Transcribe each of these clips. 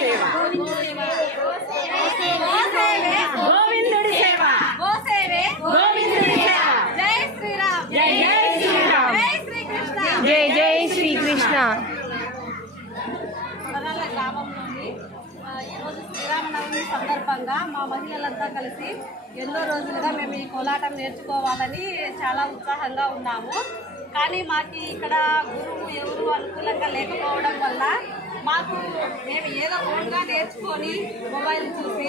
సేవ గోవిందుడి సేవ గోవిందుడి సేవ జై శ్రీరామ్ జై జై శ్రీరామ్ జై శ్రీకృష్ణ జై జై శ్రీకృష్ణ. గ్రామం నుండి ఈరోజు శ్రీరామనవమి సందర్భంగా మా మహిళలంతా కలిసి ఎన్నో రోజులుగా మేము ఈ కోలాటం నేర్చుకోవాలని చాలా ఉత్సాహంగా ఉన్నాము. కానీ మాకు ఇక్కడ గురువు ఎవరు అనుకూలంగా లేకపోవడం వల్ల మేము ఏదో ఓన్గా నేర్చుకొని మొబైల్ చూసి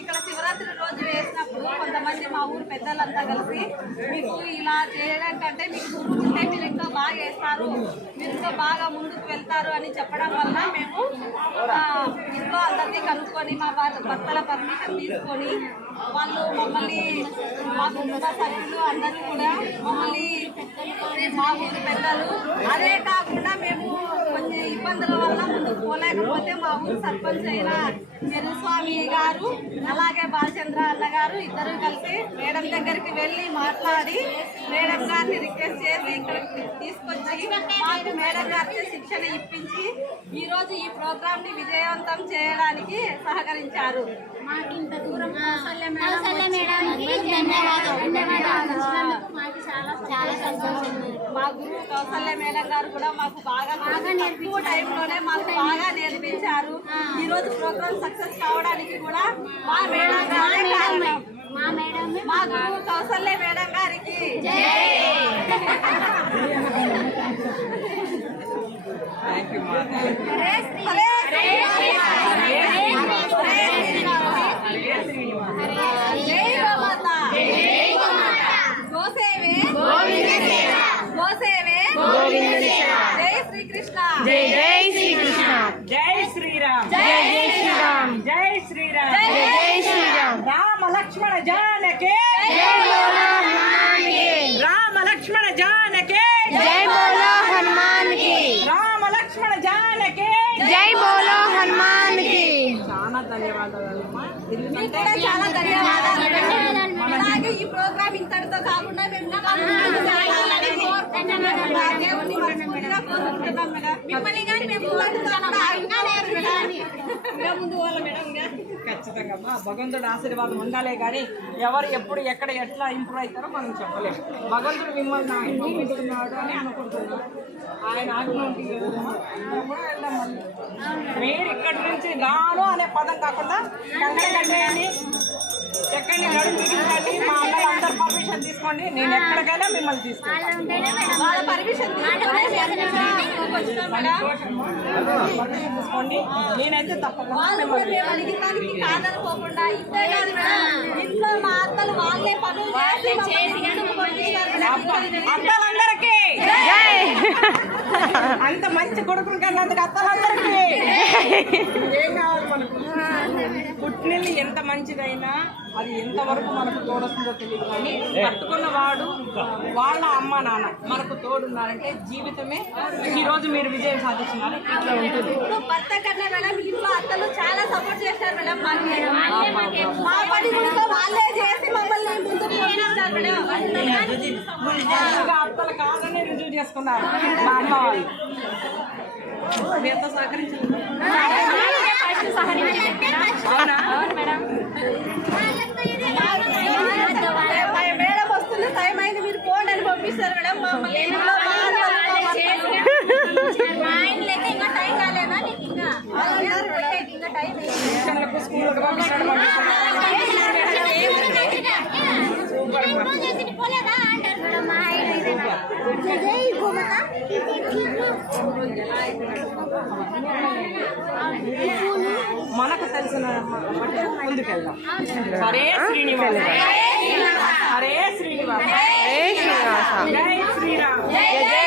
ఇక్కడ శివరాత్రి రోజు వేసినప్పుడు కొంతమంది మా ఊరు పెద్దలంతా కలిసి మీకు ఇలా చేయడం కంటే మీకు గురువు ఉంటే మీరు ఇంకా బాగా వేస్తారు, మీరు ఇంకా బాగా ముందుకు వెళ్తారు అని చెప్పడం వల్ల మేము ఇంట్లో అందరినీ కనుక్కొని మా భర్తల పర్మిషన్ తీసుకొని వాళ్ళు మమ్మల్ని మా కుటుంబ సభ్యులు అందరూ కూడా మమ్మల్ని మా ఊరు పెద్దలు, అదే కాకుండా మేము కొన్ని ఇబ్బందుల వల్ల ముందుకు పోలేకపోతే మా ఊరు సర్పంచ్ అయిన చెరుస్వామి గారు అలాగే బాలచంద్ర అన్న గారు ఇద్దరు కలిసి మేడం దగ్గరికి వెళ్ళి మాట్లాడి మేడం గారిని రిక్వెస్ట్ చేసి ఇక్కడికి తీసుకొచ్చి మాకు మేడం గారికి శిక్షణ ఇప్పించి ఈరోజు ఈ ప్రోగ్రామ్ ని విజయవంతం చేయడానికి సహకరించారు. మాకు ఇంత దూరం మా గురువు కౌసల్య మేడం గారు కూడా మాకు బాగా తక్కువ టైంలోనే మాకు బాగా నేర్పించారు. ఈ రోజు ప్రోగ్రామ్ సక్సెస్ కావడానికి కూడా మా మేడం గారే కారణం. మా గురువు కౌసల్య మేడం గారికి జై శ్రీకృష్ణ జై జై శ్రీకృష్ణ జై శ్రీరామ్ జై జై శ్రీరామ్ జై శ్రీరామ్ జై జై శ్రీరామ్. రామ లక్ష్మణ జానకి జై బోలో హనుమాన్ కి రామ లక్ష్మణ జానకి జై బోలో హనుమాన్ కి రామ లక్ష్మణ జానకి జై బోలో హనుమాన్ కి. చాలా ధన్యవాదాలమ్మా. మీకు కూడా చాలా ధన్యవాదాలు. అలాగే ఈ ప్రోగ్రామ్ ఇంతటితో కాకుండా మేము ఇంకా ముందుకు సాగాలని కోరుకుంటున్నాం. దేవుని మనస్ఫూర్తిగా కోరుకుంటున్నాం మేడం. మిమ్మల్ని కానీ మేము ముందు పోవాలి మేడం. ఖచ్చితంగా భగవంతుడి ఆశీర్వాదం ఉండాలే కానీ ఎవరు ఎప్పుడు ఎక్కడ ఎట్లా ఇంప్రూవ్ అవుతారో మనం చెప్పలేము. భగవంతుడు మిమ్మల్ని ఆజ్ఞాపిస్తున్నాడు అని అనుకుంటున్నాం. ఆయన ఆజ్ఞ మీరు ఇక్కడి నుంచి రాను అనే పదం కాకుండా కంకర కట్టేయండి, ఎక్కడిని నడుము బిగించండి, మా అన్నలందరూ పర్మిషన్ తీసుకోండి. నేను ఎక్కడికైనా మిమ్మల్ని తీసుకుంటాను. పర్మిషన్ తీసుకోండి. నేనైతే తప్పకుండా అడిగినానికి కాదనుకోకుండా ఇంతే కాదు మేడం, ఇంట్లో మా అత్తలు వాళ్ళే పనులు చేసి అత్తలందరికీ అంత మంచి కొడుకులు కన్నందుకు అత్తలందరికీ ఏం కావాలి మనకు? పుట్టినల్లి ఎంత మంచిదైనా అది ఎంతవరకు మనకు తోడొస్తుందో తెలియదు, కానీ కట్టుకున్న వాడు వాళ్ళ అమ్మ నాన్న మనకు తోడున్నారంటే జీవితమే. ఈరోజు మీరు విజయం సాధిస్తున్నారు. ఇట్లా ఉంటుంది. భర్త కన్నా మేడం ఇంట్లో అత్తలు చాలా సపోర్ట్ చేశారు మేడం. మా పని కూడా వాళ్ళే చేసి మమ్మల్ని ముందుకు పంపిస్తారు మేడం. ఇంకా అత్తలు కాదని రుజువు చేసుకున్నారు మా అమ్మ వాళ్ళు. మీతో సహకరించారు అవునా మేడం? మేడం వస్తుంది, టైం అయింది, మీరు పోండి అని పంపిస్తారు మేడం. మమ్మల్ని ఇంట్లో మా ఆయన లెక్క ఇంకా టైం కాలేదా నీకు? ఇంకా టైం ట్యూషన్లకు స్కూళ్ళకు పంపించడం మనకు తెలిసిన ముందుకెళ్దాం. హరే శ్రీనివాస హరే శ్రీనివాస జై శ్రీనివాస జై శ్రీరామ్ జై